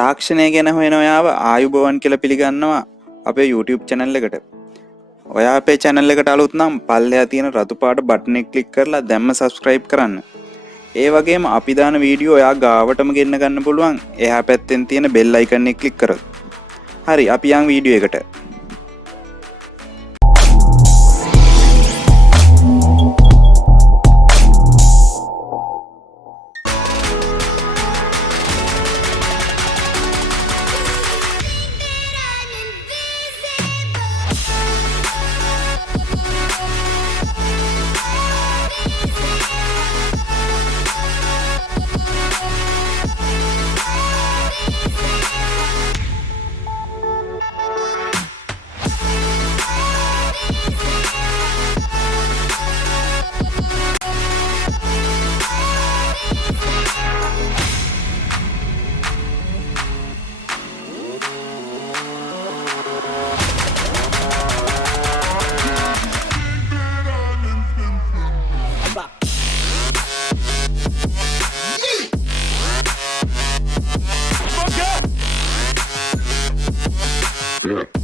තාක්ෂණය ගැන හොයන ඔයාව ආයුබෝවන් කියලා පිළිගන්නවා අපේ YouTube channel එකට. ඔයා අපේ channel එකට අලුත් නම් පල්ලෙහා තියෙන රතු පාට බටන් එක ක්ලික් කරලා දැම්ම subscribe කරන්න. ඒ වගේම අපි දාන වීඩියෝ ඔයා ගාවටම ගෙන්න ගන්න පුළුවන් එහා පැත්තෙන් තියෙන bell icon එක ක්ලික් කරොත්. හරි අපි යන් වීඩියෝ එකට. Yeah.